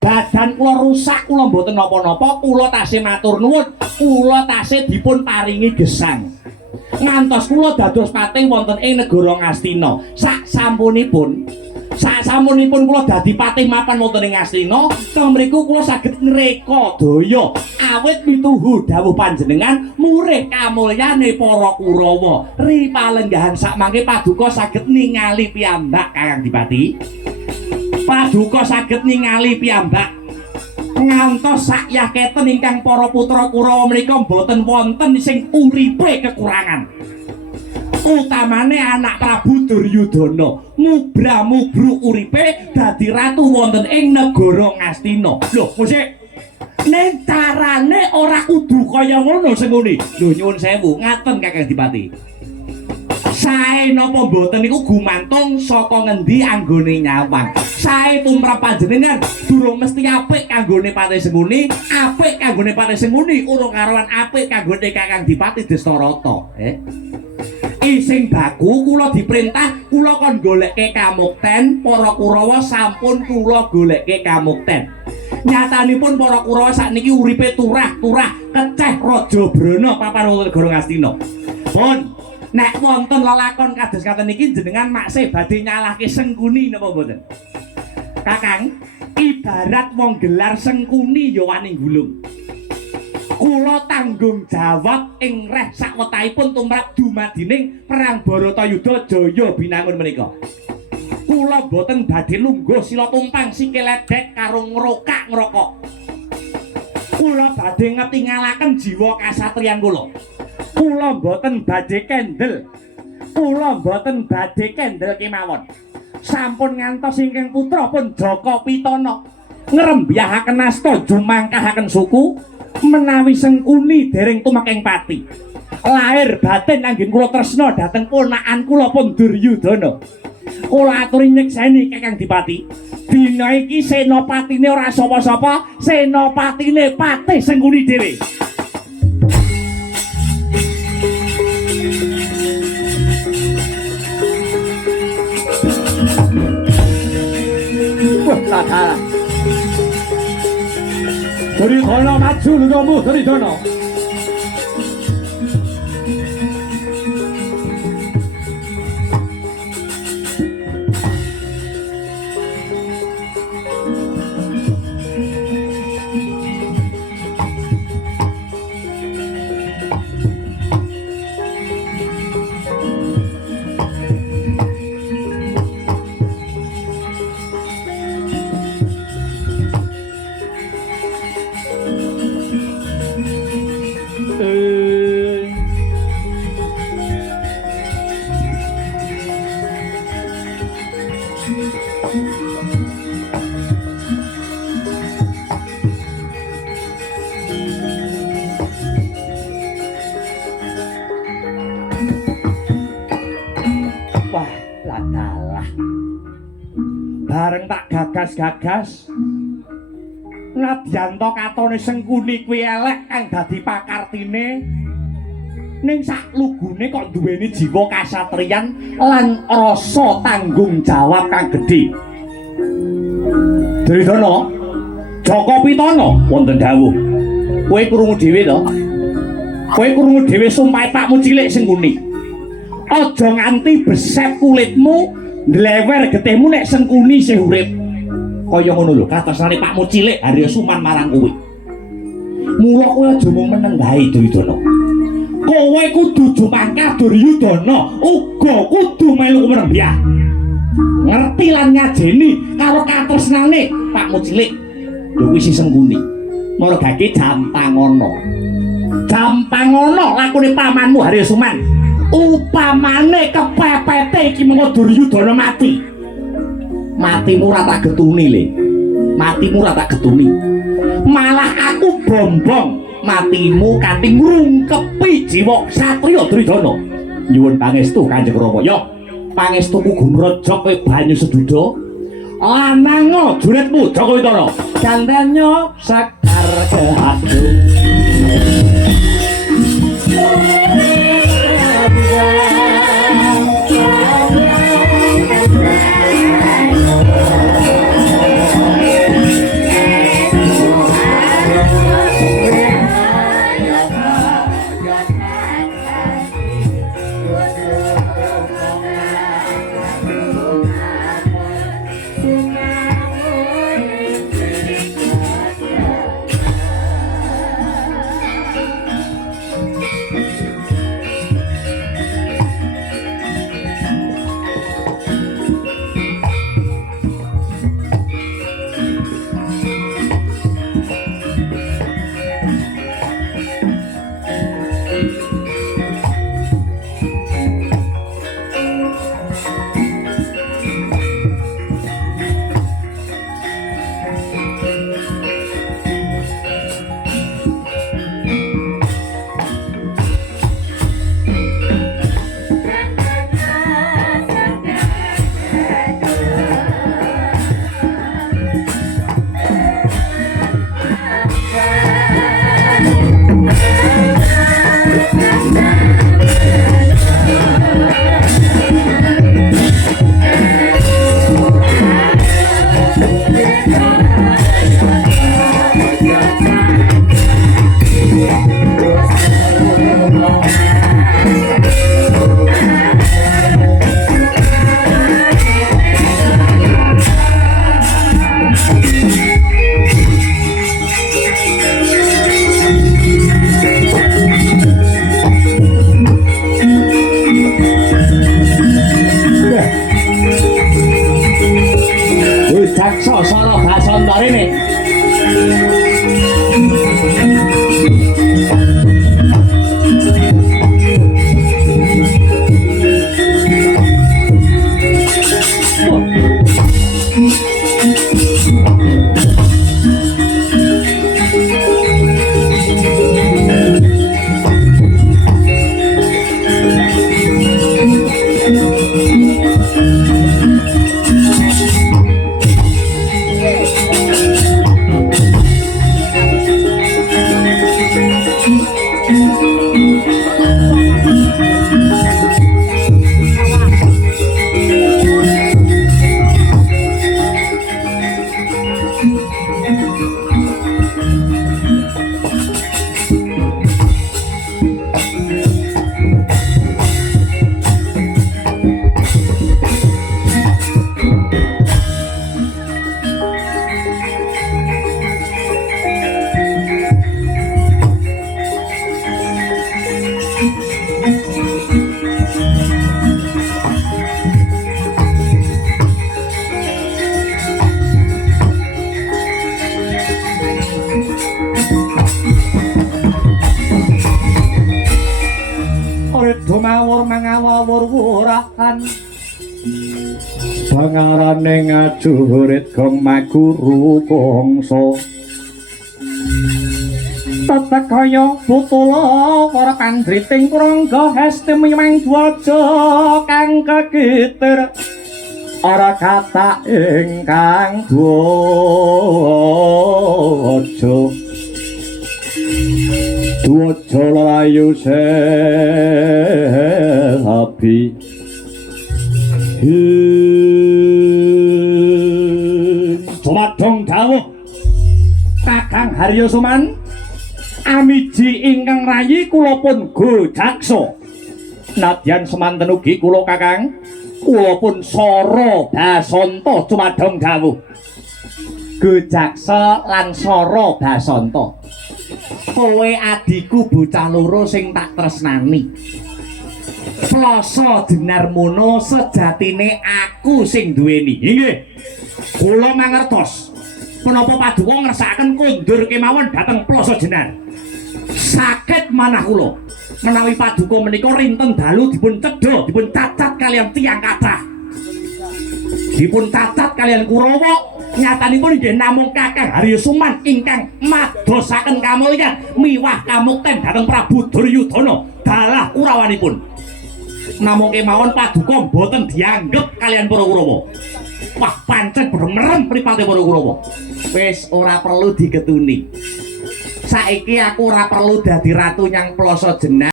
Badan kula rusak, kula mboten napa-napa, kula tasih matur nuwun, kula tasih dipun paringi gesang. Ngantos kula dados patih wonten ing negara Ngastina. Sak sampunipun kula dadi patih mapan wonten ing Ngastina, teng mriku kula saged ngreka daya awit mituhu dawuh panjenengan murih kamulyane para Kurawa. Ripalenggahan sakmangke paduka saged ningali piyambak Kakang Dipati. Paduka saged ningali piyambak ngantos sakyah keten ingkang para putra Kurawa menika boten wonten sing uripe kekurangan. Utamane anak Prabu Duryudana mubra-mubru uripe dadi ratu wonten ing negara Ngastina. Lho, musik ning carane ora kudu kaya ngono senguni. Lho nyuwun sewu, ngaten Kakang Dipati. Sae napa mboten niku gumantung saka ngendi anggone nyawang. Sae tumrap panjenengan durung mesti apik kanggone Patih Sengkuni, apik kanggone Patih Sengkuni urung karuan apik kanggone Kakang Dipati Destarata. Ising baku kula diperintah kula kon goleke kamukten, para Kurawa sampun kula goleke kamukten. Nyatanipun para Kurawa sakniki uripe turah-turah keceh Raja Brana papan wonten negara Ngastina. Pun nek wonten lelakon kados ngaten niki jenengan maksih badhe nyalahke Sengkuni napa mboten? Kakang, ibarat wong gelar Sengkuni ya wani gulung. Kula tanggung jawab ing reh sakwetahipun tumrap dumadining perang Baratayuda Jaya Binangun menika. Kula boten badhe lungguh sila tumpang sikil ledek karo ngrokak ngrokok. Kula badhe ngetingalaken jiwa kasatriyan kula. Kula mboten badhe kendel. Kula mboten badhe kendel kemawon. Sampun ngantos ingkang putra pun Jaka Pitana ngrembyahaken asta jumangkahaken suku menawi Sengkuni dereng tumeking pati. Lahir batin anggen kula tresna dhateng ponakan kula pun Duryudana. Kula aturi nyekseni Kakang Dipati. Dina iki senopatine ora sapa-sapa, senopatine Patih Sengkuni dhewe. Tata Duryudana maju lunamu Duryudana. Bareng tak gagas-gagas nadyan to katone Sengkuni kuwi elek kang dadi pakartine ning saklugune kok duweni jiwa kasatriyan lan rasa tanggung jawab kang gedhe. Duryudana, Jaka Pitana wonten dawuh. Kowe krungu dhewe to? Kowe krungu dhewe sumpahe pakmu cilik Sengkuni. Aja nganti besep kulitmu ndlewer getihmu nek Sengkuni isih urip. Kaya ngono lho, katresnane pakmu cilik Harya Suman marang kowe. Mula kowe aja mung meneng wae Duryudana. Kowe kudu jumangkah Duryudana, uga kudu melu ngrembyah. Ngerti lan ngajeni karo katresnane pakmu cilik. Lho kuwi si Sengkuni. Mara gage Jampangono. Jampangono lakune pamanmu Harya Suman. Upamane kepepete iki mengko Duryudana mati. Matimu ora tak getuni le. Matimu ora tak getuni. Malah aku bombong matimu kanthi ngrungkepi jiwa satriya Duryudana. Nyuwun pangestu Kanjeng Rama. Ya, pangestuku gumraja kowe banyu seduda. Ananga juritmu Jaka Pitana. Gandanya sakar kehadur. papan pangarane ngajurit gemaguru bangsa tata kaya putula para kandriting prangga hesti miwang dwaja kang kegitir ora kata ingkang dwaja dwaja layu sehabi Sumadong dawuh Kakang Haryo Suman amiji ingkang rayi kula pun gojaksa nadyan semanten ugi kula Kakang kula pun Sara Basanta sumadong dawuh gojaksa lan Sara Basanta kowe adiku bocah loro sing tak tresnani Plasa Dinarmono sejatine aku sing duweni. Inggih. Kula mangertos. Menapa paduka ngersakaken kondur kemawon dhateng Plasa Jenar. Saged manah kula menawi paduka menika rinten dalu dipun cedha, dipun cacat kalian tiyang kathah. Dipun cacat kalian Kurawa, nyatanipun inggih namung Kakang Haryo Suman ingkang madosaken kamulyan miwah kamukten dhateng Prabu Duryudana dalah Kurawanipun. Namung kemawon paduka boten dianggep kalian para Kurawa. Wah pancen bener mripate para Kurawa. Wis ora perlu digetuni. Saiki aku ora perlu dadi ratu nyang Plasa Jenar.